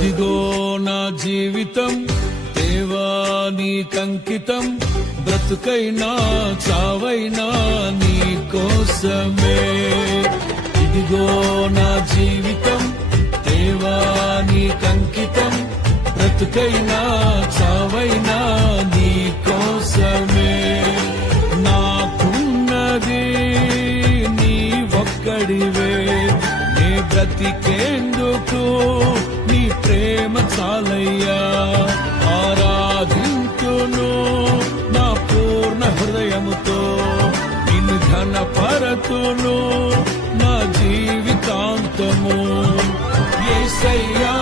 ఇదిగో నా జీవితం దేవా నీకంకితం, బ్రతుకైనా చావైనా నీ కోసమే. ఇదిగో నా జీవితం దేవా నీకంకితం, బ్రతుకైనా చావైనా నీ కోసమే. నాకున్నది నీ ఒక్కడివే, నీ బ్రతికేందుకు నీ ప్రేమ చాలయ్యా. ఆరాధింతును నా పూర్ణ హృదయముతో, నిన్ను ఘనపరతును నా జీవితాంతము. యేసయ్యా